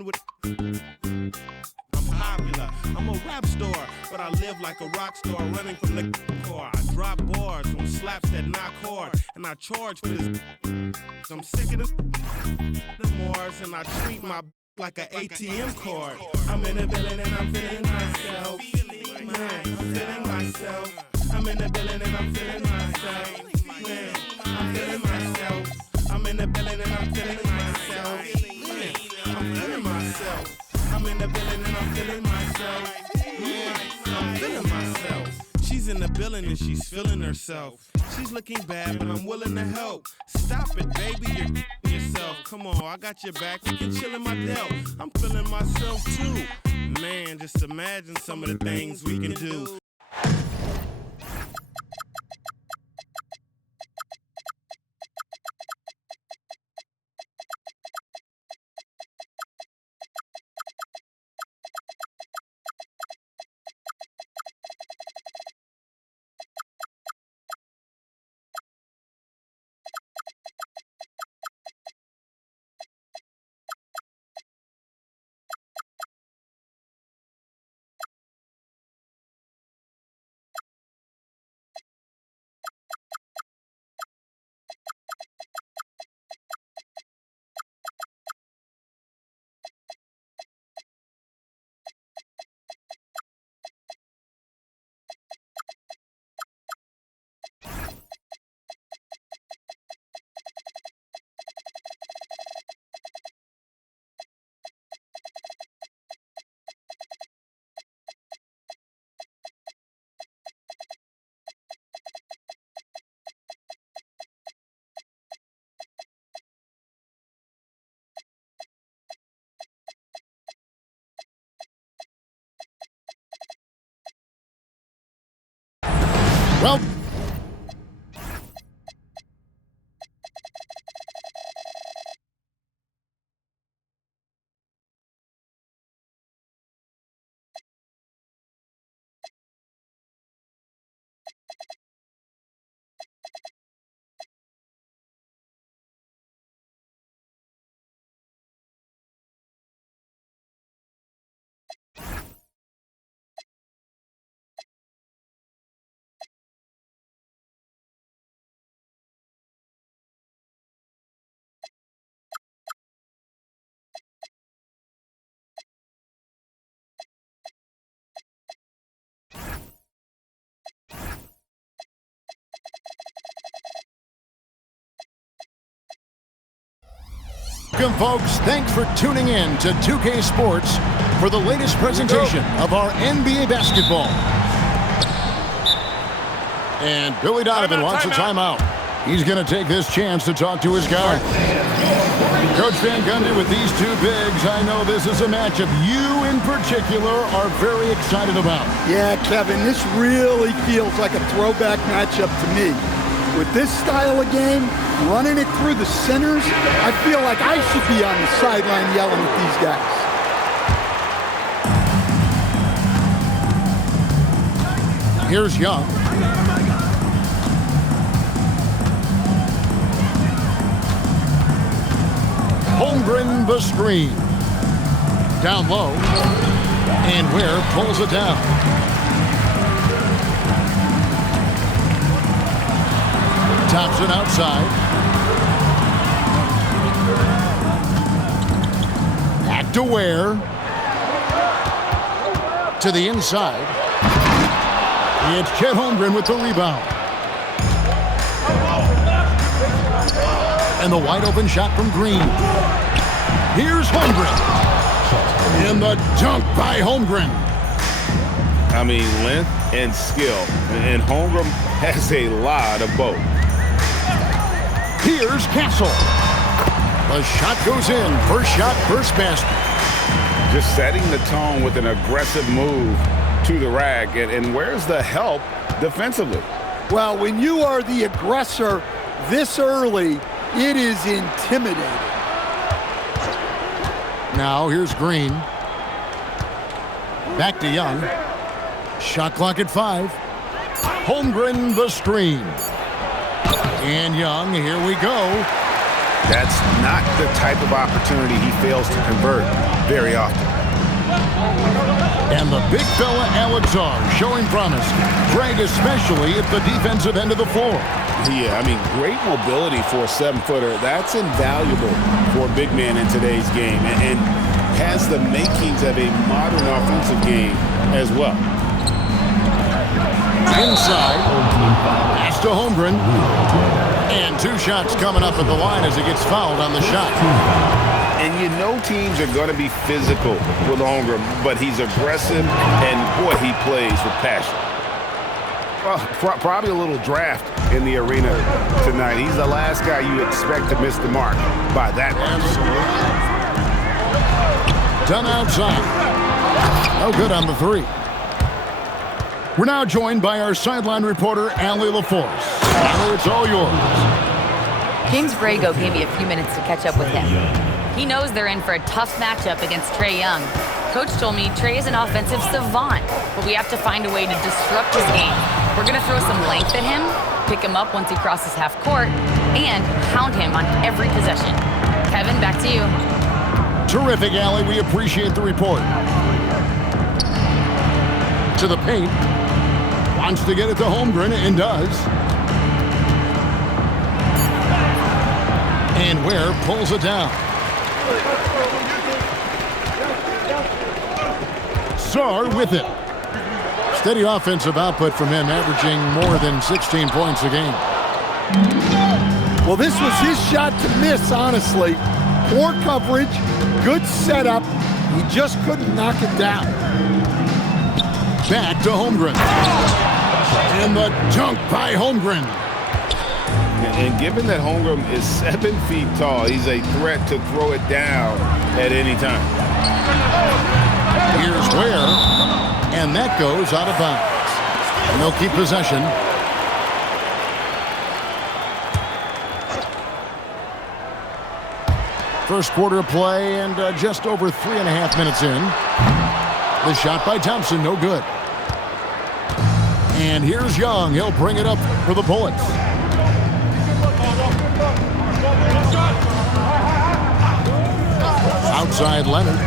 with. I'm popular, I'm a rap star, but I live like a rock star running from the car. I drop bars on slaps that knock hard, and I charge for this. I'm sick of the Mars, and I treat my like an ATM card. I'm in the building and I'm feeling myself. Man, I'm feeling myself. I'm in the building and I'm feeling myself. Man, I'm feeling myself. I'm in the building and I'm feeling myself. Man, I'm feeling myself. I'm in the building and I'm feeling myself. Yeah, I'm feeling myself. She's in the building and she's feeling herself. She's looking bad, but I'm willing to help. Stop it, baby, you're yourself. Come on, I got your back. You can chill in my delt. I'm feeling myself too. Man, just imagine some of the things we can do. Well, welcome, folks. Thanks for tuning in to 2K Sports for the latest presentation of our NBA basketball. And Billy Donovan wants a timeout. He's going to take this chance to talk to his guy. Coach Van Gundy, with these two bigs, I know this is a matchup you in particular are very excited about. Yeah, Kevin, this really feels like a throwback matchup to me. With this style of game, running it through the centers, I feel like I should be on the sideline yelling at these guys. Here's Young. Holmgren the screen. Down low. And Ware pulls it down. Tops it outside. Back to Ware. To the inside. It's Chet Holmgren with the rebound. And the wide open shot from Green. Here's Holmgren. And the dunk by Holmgren. I mean, length and skill. And Holmgren has a lot of both. Here's Castle. The shot goes in. First shot, first basket. Just setting the tone with an aggressive move to the rack. And where's the help defensively? Well, when you are the aggressor this early, it is intimidating. Now here's Green. Back to Young. Shot clock at 5. Holmgren the screen. And Young, here we go. That's not the type of opportunity he fails to convert. very often. And the big fella Alexar showing promise. Greg especially at the defensive end of the floor. Yeah, I mean, great mobility for a 7-footer. That's invaluable for a big man in today's game, and has the makings of a modern offensive game as well. Inside, pass to Holmgren. And 2 shots coming up at the line as he gets fouled on the shot. And you know teams are going to be physical with Holmgren, but he's aggressive, and boy, he plays with passion. Well, probably a little draft in the arena tonight. He's the last guy you expect to miss the mark by that much. Done outside. No good on the 3. We're now joined by our sideline reporter, Allie LaForce. Allie, it's all yours. James Brago gave me a few minutes to catch up with him. He knows they're in for a tough matchup against Trae Young. Coach told me Trae is an offensive savant, but we have to find a way to disrupt his game. We're going to throw some length at him, pick him up once he crosses half court, and hound him on every possession. Kevin, back to you. Terrific, Allie. We appreciate the report. To the paint. Wants to get it to Holmgren, and does. And Ware pulls it down. Sar with it. Steady offensive output from him, averaging more than 16 points a game. Well, this was his shot to miss, honestly. Poor coverage, good setup. He just couldn't knock it down. Back to Holmgren. And the dunk by Holmgren. And given that Holmgren is 7 feet tall, he's a threat to throw it down at any time. Here's Ware, and that goes out of bounds. And they'll keep possession. First quarter of play, and just over 3.5 minutes in. The shot by Thompson, no good. And here's Young. He'll bring it up for the Bullets. Outside Leonard.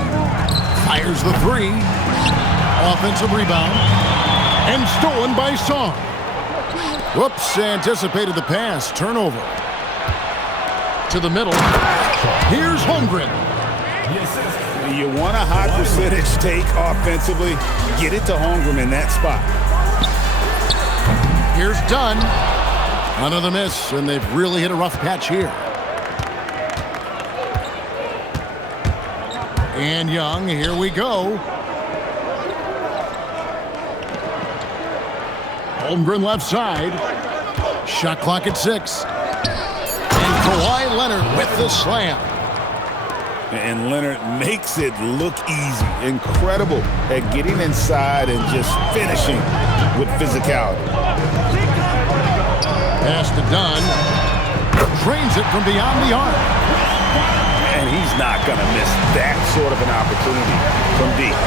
Fires the 3. Offensive rebound. And stolen by Song. Whoops, anticipated the pass. Turnover. To the middle. Here's Holmgren. You want a high percentage take offensively, get it to Holmgren in that spot. Here's Dunn. Another miss, and they've really hit a rough patch here. And Young, here we go. Holmgren left side. Shot clock at 6. And Kawhi Leonard with the slam. And Leonard makes it look easy. Incredible at getting inside and just finishing with physicality. Pass to Dunn. Drains it from beyond the arc. And he's not going to miss that sort of an opportunity from deep.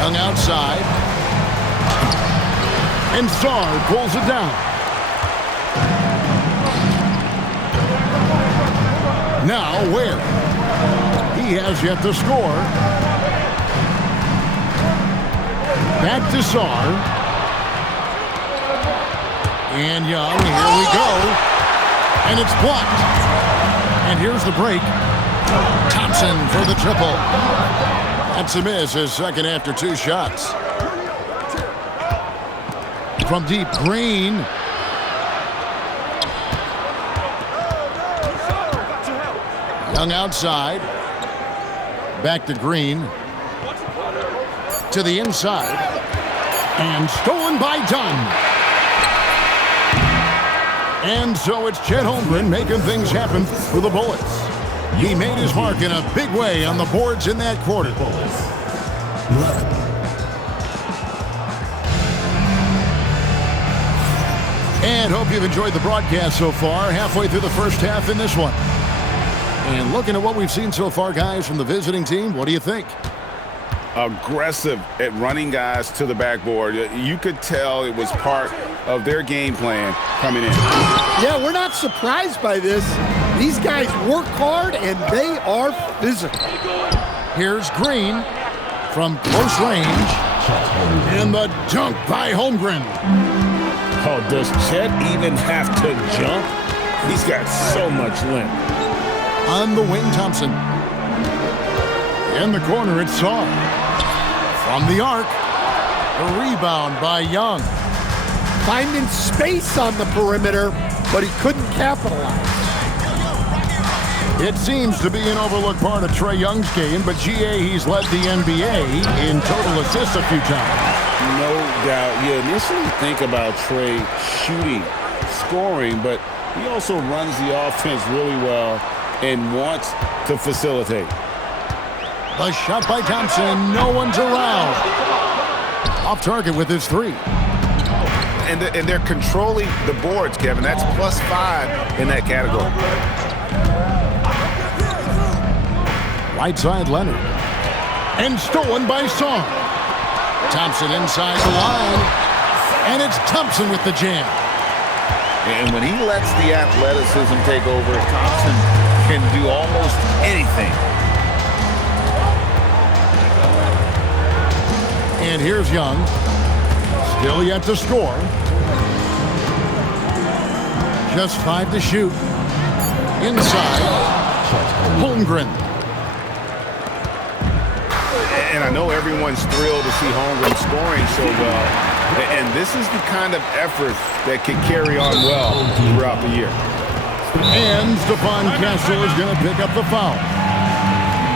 Young outside. And Sar pulls it down. Now Ware. He has yet to score. Back to Sar. And Young, here we go. And it's blocked. And here's the break. Thompson for the triple. That's a miss, his second after 2 shots. From deep, Green. Young outside. Back to Green. To the inside. And stolen by Dunn. And so it's Chet Holmgren making things happen for the Bullets. He made his mark in a big way on the boards in that quarter. And hope you've enjoyed the broadcast so far, halfway through the first half in this one. And looking at what we've seen so far, guys, from the visiting team, what do you think? Aggressive at running guys to the backboard. You could tell it was part of their game plan coming in. Yeah, we're not surprised by this. These guys work hard, and they are physical. Here's Green from close range. And the dunk by Holmgren. Oh, does Chet even have to jump? He's got so much length. On the wing, Thompson. In the corner, it's Saw. From the arc, a rebound by Young. Finding space on the perimeter, but he couldn't capitalize. It seems to be an overlooked part of Trae Young's game, but GA, he's led the NBA in total assists a few times. No doubt. You initially think about Trae shooting, scoring, but he also runs the offense really well and wants to facilitate. The shot by Thompson, no one's around. Off target with his three. And they're controlling the boards, Kevin. That's +5 in that category. Right side, Leonard. And stolen by Song. Thompson inside the line. And it's Thompson with the jam. And when he lets the athleticism take over, Thompson can do almost anything. And here's Young. Still yet to score. Just 5 to shoot. Inside. Holmgren. And I know everyone's thrilled to see Holmgren scoring so well. And this is the kind of effort that can carry on well throughout the year. And Stephon Castle is going to pick up the foul.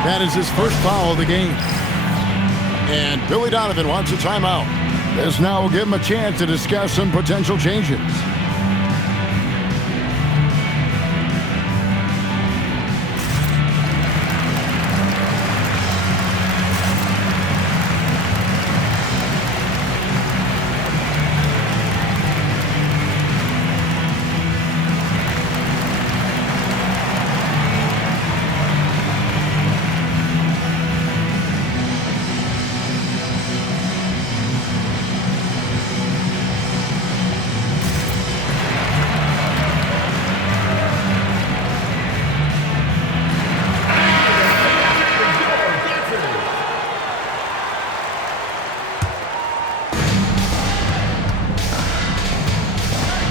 That is his first foul of the game. And Billy Donovan wants a timeout. This now will give him a chance to discuss some potential changes.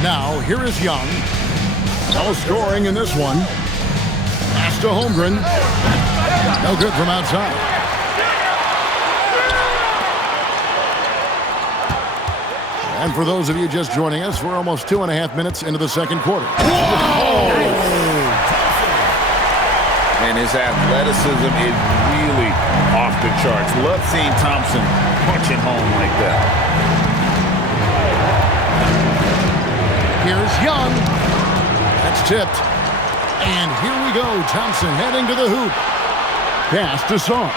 Now, here is Young. No scoring in this one. Pass to Holmgren. No good from outside. And for those of you just joining us, we're almost 2.5 minutes into the second quarter. Whoa! And his athleticism is really off the charts. Love seeing Thompson punching home like that. Here's Young. That's tipped. And here we go. Thompson heading to the hoop. Pass to Sarr.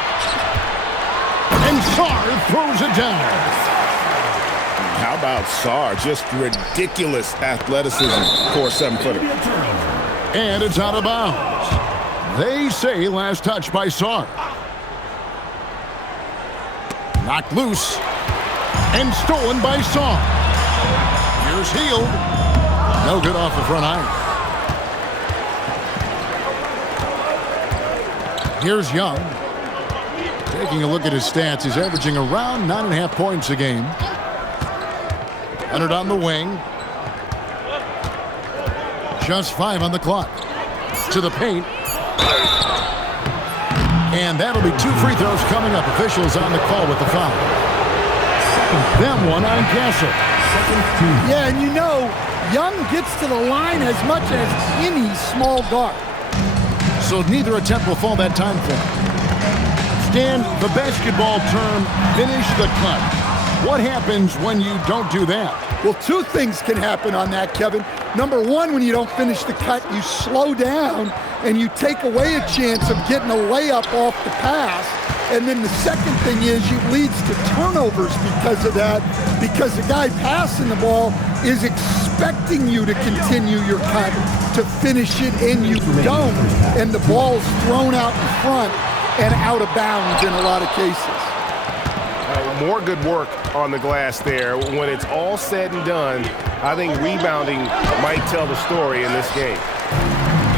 And Sarr throws it down. How about Sarr? Just ridiculous athleticism for a 7-footer. And it's out of bounds. They say last touch by Sarr. Knocked loose. And stolen by Sarr. Here's Hield. No good off the front iron. Here's Young. Taking a look at his stats, he's averaging around 9.5 points a game. Leonard on the wing. Just 5 on the clock. To the paint. And that'll be 2 free throws coming up. Officials on the call with the foul. Them one on Castle. Yeah, and you know, Young gets to the line as much as any small guard. So neither attempt will fall that time for him. Stan, the basketball term, finish the cut. What happens when you don't do that? Well, 2 things can happen on that, Kevin. Number 1, when you don't finish the cut, you slow down and you take away a chance of getting a layup off the pass. And then the second thing is it leads to turnovers because of that, because the guy passing the ball is expecting you to continue your cut, to finish it, and you don't. And the ball's thrown out in front and out of bounds in a lot of cases. More good work on the glass there. When it's all said and done, I think rebounding might tell the story in this game.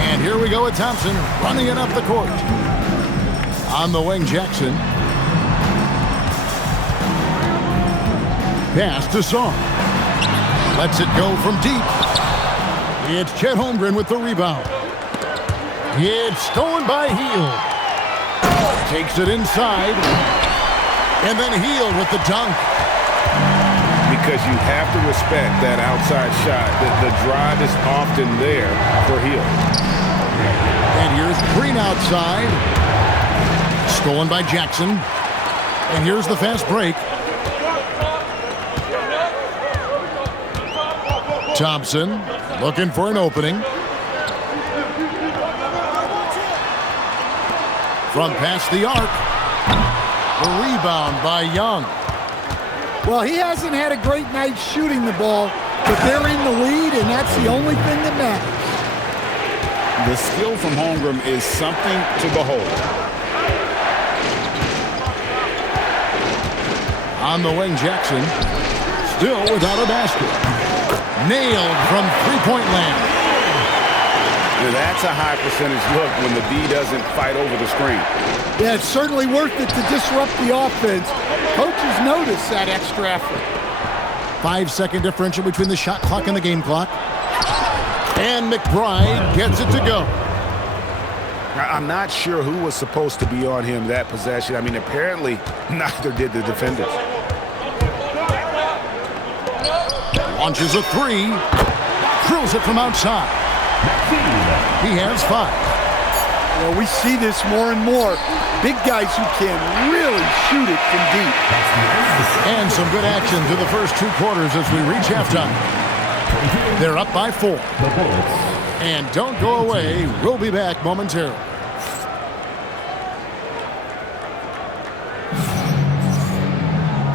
And And here we go with Thompson running it up the court. On the wing, Jackson. Pass to Song. Lets it go from deep. It's Chet Holmgren with the rebound. It's stolen by Hield. Takes it inside. And then Hield with the dunk. Because you have to respect that outside shot. The drive is often there for Hield. And here's Green outside. Stolen by Jackson. And here's the fast break. Thompson looking for an opening. From past the arc. The rebound by Young. Well, he hasn't had a great night shooting the ball, but they're in the lead, and that's the only thing that matters. The skill from Holmgren is something to behold. On the wing, Jackson. Still without a basket. Nailed from three-point land. Yeah, that's a high percentage look when the D doesn't fight over the screen. Yeah, it's certainly worth it to disrupt the offense. Coaches notice that extra effort. 5-second differential between the shot clock and the game clock. And McBride gets it to go. I'm not sure who was supposed to be on him that possession. I mean, apparently neither did the defenders. Launches a three. Drills it from outside. He has 5. Well, we see this more and more. Big guys who can really shoot it from deep. And some good action through the first 2 quarters as we reach halftime. They're up by 4. And don't go away. We'll be back momentarily.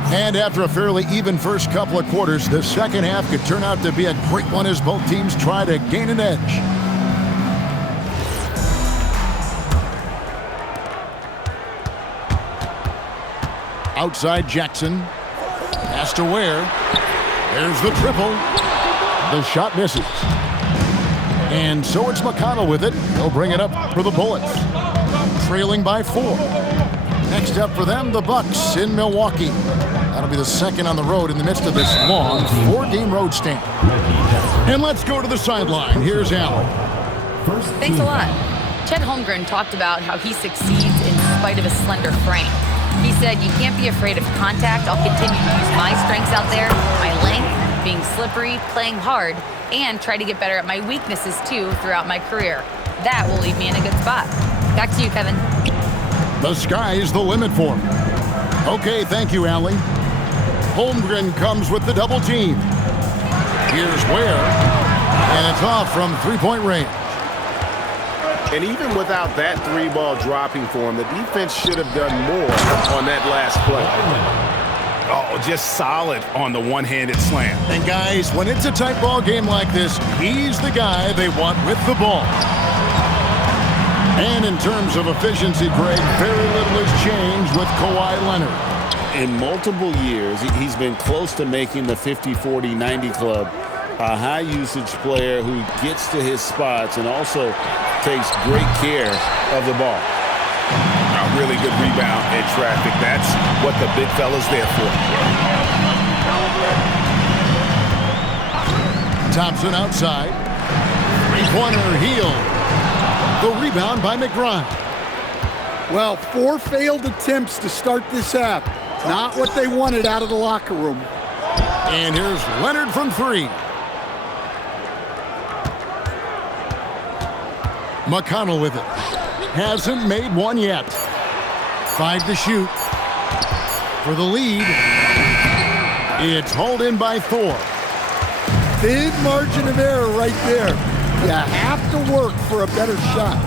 And after a fairly even first couple of quarters, the second half could turn out to be a great one as both teams try to gain an edge. Outside Jackson. Pass to Ware. There's the triple. The shot misses. And so it's McConnell with it. He'll bring it up for the Bullets. Trailing by 4. Next up for them, the Bucks in Milwaukee. That'll be the second on the road in the midst of this long 4-game road stand. And let's go to the sideline. Here's Allen. Thanks a lot. Chet Holmgren talked about how he succeeds in spite of a slender frame. He said, "You can't be afraid of contact. I'll continue to use my strengths out there, my length, being slippery, playing hard, and try to get better at my weaknesses too throughout my career. That will leave me in a good spot." Back to you, Kevin. The sky's the limit for him. Okay, thank you, Allie. Holmgren comes with the double team. Here's Ware, and it's off from three-point range. And even without that 3-ball dropping for him, the defense should have done more on that last play. Oh, just solid on the one-handed slam. And guys, when it's a tight ball game like this, he's the guy they want with the ball. And in terms of efficiency, Greg, very little has changed with Kawhi Leonard. In multiple years, he's been close to making the 50-40-90 club. A high-usage player who gets to his spots and also takes great care of the ball. A really good rebound in traffic. That's what the big fella's there for. Thompson outside. Three-pointer Hield. The rebound by McBride. Well, 4 failed attempts to start this half. Not what they wanted out of the locker room. And here's Leonard from 3. McConnell with it. Hasn't made one yet. 5 to shoot. For the lead. It's hauled in by Thor. Big margin of error right there. You have to work for a better shot.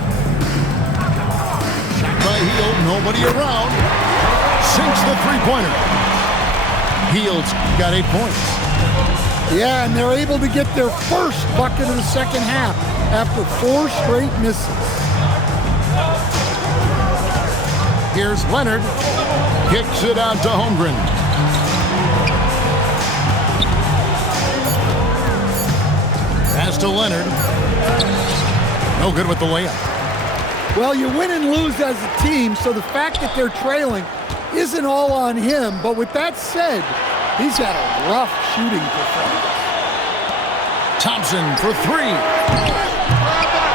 Shot by Hield, nobody around. Sinks the three-pointer. Hield's got 8 points. Yeah, and they're able to get their first bucket of the second half after 4 straight misses. Here's Leonard. Kicks it out to Holmgren. Pass to Leonard. No good with the layup. Well, you win and lose as a team, so the fact that they're trailing isn't all on him. But with that said, he's had a rough shooting performance. Thompson for three.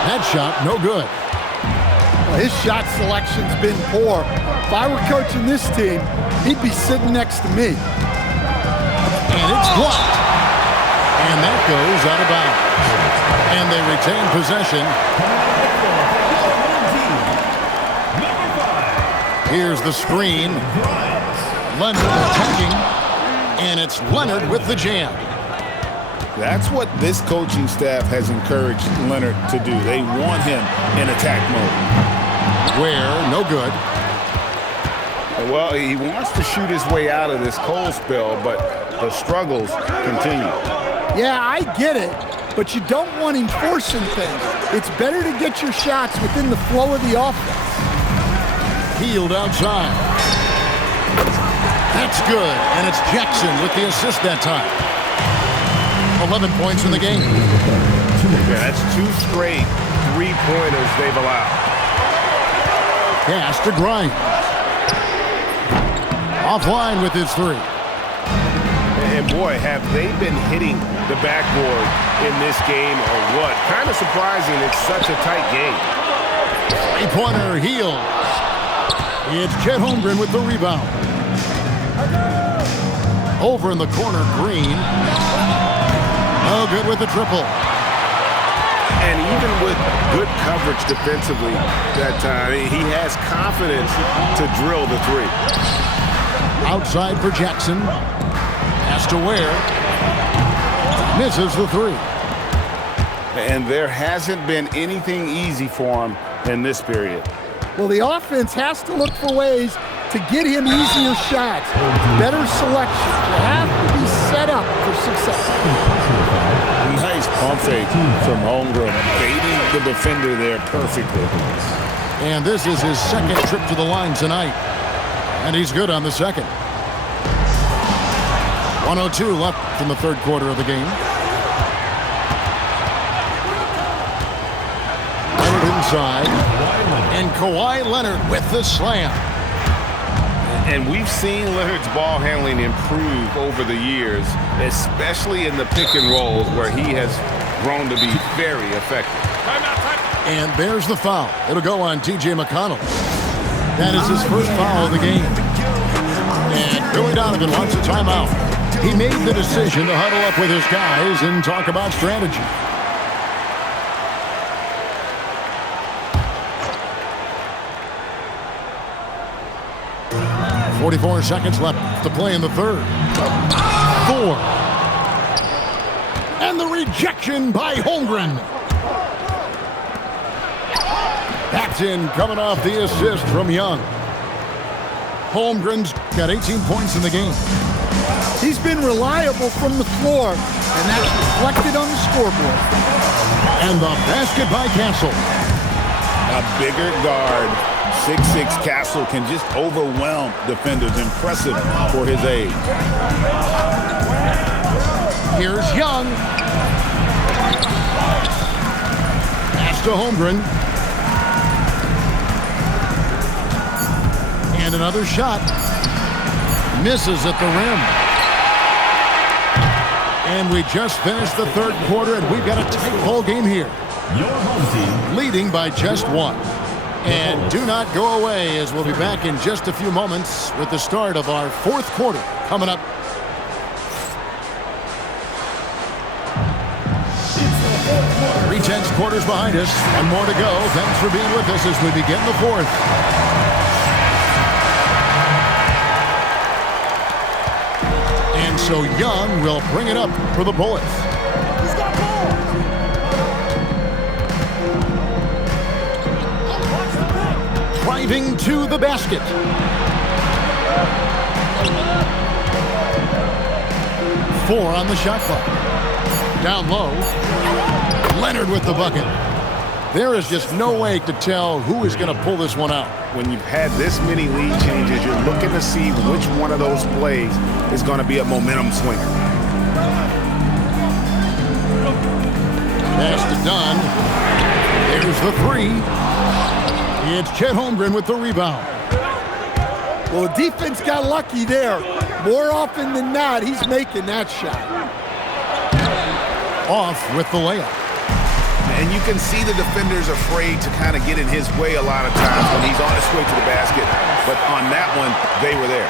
That shot, no good. Well, his shot selection's been poor. If I were coaching this team, he'd be sitting next to me. And it's blocked. And that goes out of bounds. And they retain possession. Here's the screen. Leonard attacking. And it's Leonard with the jam. That's what this coaching staff has encouraged Leonard to do. They want him in attack mode. Where, no good. Well, he wants to shoot his way out of this cold spell, but the struggles continue. Yeah, I get it, but you don't want him forcing things. It's better to get your shots within the flow of the offense. Healed outside. That's good, and it's Jackson with the assist that time. 11 points in the game. Yeah, that's 2 straight three-pointers they've allowed. Pass to Grimes. Offline with his three. And boy, have they been hitting the backboard in this game or what? Kind of surprising it's such a tight game. Three-pointer Healed. It's Chet Holmgren with the rebound. Over in the corner, Green. No good with the triple. And even with good coverage defensively that time, he has confidence to drill the three. Outside for Jackson. Has to Ware. Misses the three. And there hasn't been anything easy for him in this period. Well, the offense has to look for ways to get him easier shots, better selection. You have to be set up for success. Nice pump fake from Holmgren, baiting the defender there perfectly. And this is his second trip to the line tonight. And he's good on the second. 1:02 left in the third quarter of the game. Leonard inside. And Kawhi Leonard with the slam. And we've seen Leonard's ball handling improve over the years, especially in the pick and rolls where he has grown to be very effective. And there's the foul. It'll go on T.J. McConnell. That is his first foul of the game. And Billy Donovan wants a timeout. He made the decision to huddle up with his guys and talk about strategy. .44 seconds left to play in the third. 4. And the rejection by Holmgren. That's in, coming off the assist from Young. Holmgren's got 18 points in the game. He's been reliable from the floor, and that's reflected on the scoreboard. And the basket by Castle. A bigger guard, 6'6" Castle, can just overwhelm defenders. Impressive for his age. Here's Young. Pass to Holmgren. And another shot. Misses at the rim. And we just finished the third quarter, and we've got a tight ball game here. Your home team Leading by just 1. And do not go away, as we'll be back in just a few moments with the start of our fourth quarter coming up. Three-tenths quarters behind us. One more to go. Thanks for being with us as we begin the fourth. And so Young will bring it up for the Bullets. Driving to the basket. Four on the shot clock. Down low. Leonard with the bucket. There is just no way to tell who is going to pull this one out. When you've had this many lead changes, you're looking to see which one of those plays is going to be a momentum swinger. Pass to Dunn. There's Fires the three. It's Chet Holmgren with the rebound. Well, the defense got lucky there. More often than not, he's making that shot. Off with the layup. And you can see the defenders afraid to kind of get in his way a lot of times when he's on his way to the basket. But on that one, they were there.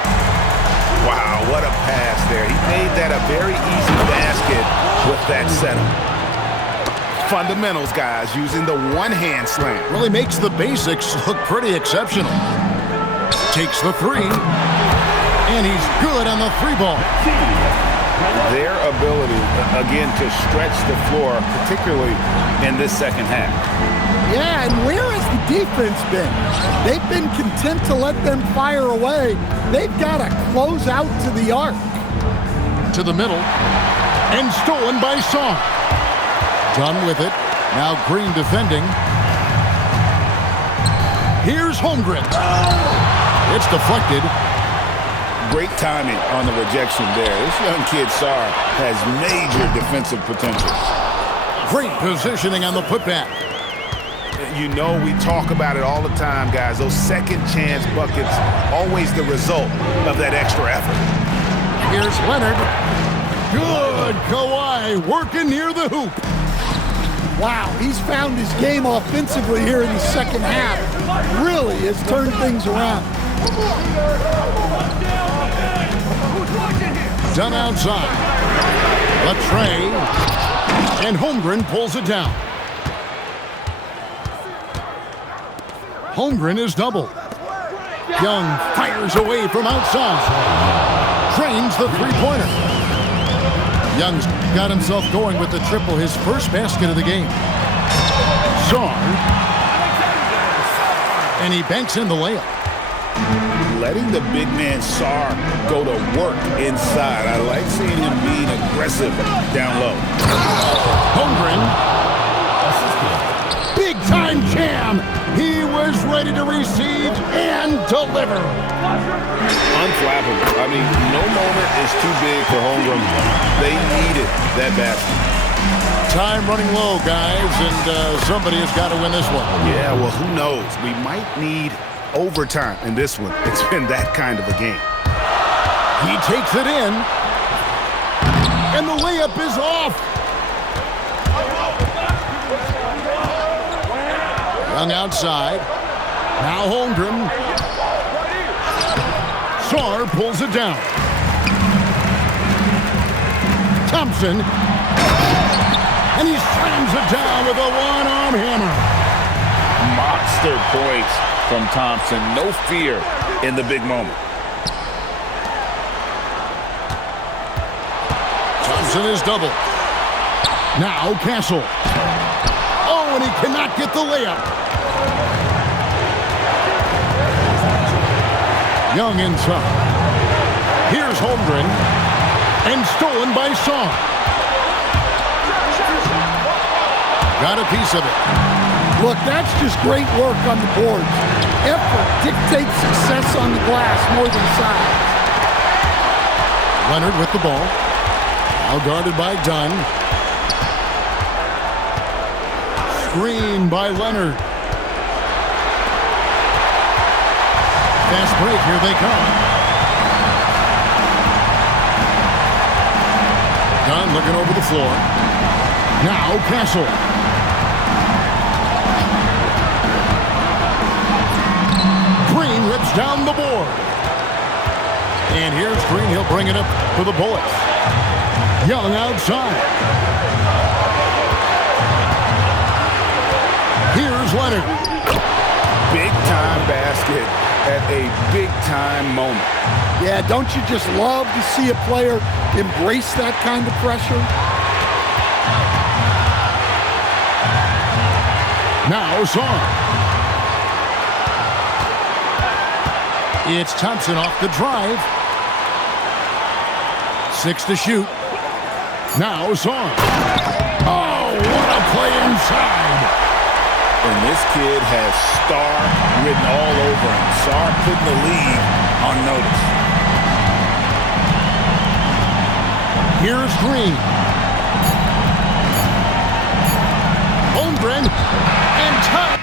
Wow, what a pass there. He made that a very easy basket with that setup. Fundamentals, guys, using the one-hand slam. Really makes the basics look pretty exceptional. Takes the three. And he's good on the three ball. Their ability, again, to stretch the floor, particularly in this second half. Yeah, and where has the defense been? They've been content to let them fire away. They've got to close out to the arc. To the middle. And stolen by Song. Done with it. Now Green defending. Here's Holmgren. It's deflected. Great timing on the rejection there. This young kid, Sarr, has major defensive potential. Great positioning on the putback. You know, we talk about it all the time, guys. Those second chance buckets, always the result of that extra effort. Here's Leonard. Good. Kawhi working near the hoop. Wow, he's found his game offensively here in the second half. Really has turned things around. Done outside. Latrey. And Holmgren pulls it down. Holmgren is doubled. Young fires away from outside. Trains the three-pointer. Young's got himself going with the triple, his first basket of the game. Sarr. And he banks in the layup. Letting the big man Sarr go to work inside. I like seeing him being aggressive down low. Holmgren. Big time jam. He was ready to receive and deliver. Unflappable. I mean, no moment is too big for Holmgren. They needed that basket. Time running low, guys, and somebody has got to win this one. Yeah, well, who knows? We might need overtime in this one. It's been that kind of a game. He takes it in, and the layup is off. Young outside. Now Holmgren. Sarr pulls it down. Thompson. And he slams it down with a one-arm hammer. Monster points from Thompson. No fear in the big moment. Thompson is doubled. Now Castle. Oh, and he cannot get the layup. Young inside. Here's Holmgren. And stolen by Sarr. Got a piece of it. Look, that's just great work on the boards. Effort dictates success on the glass more than size. Leonard with the ball. Now guarded by Dunn. Screen by Leonard. Fast break, here they come. Dunn looking over the floor. Now Castle. Green rips down the board. And here's Green. He'll bring it up for the Bullets. Young outside. Here's Leonard. Big time basket at a big time moment. Yeah, don't you just love to see a player embrace that kind of pressure? Now Sarr. It's Thompson off the drive. 6 to shoot. Now Sarr. Oh, what a play inside. And this kid has star written all over him. Sarr putting the league on notice. Here's Green. rim. And touch.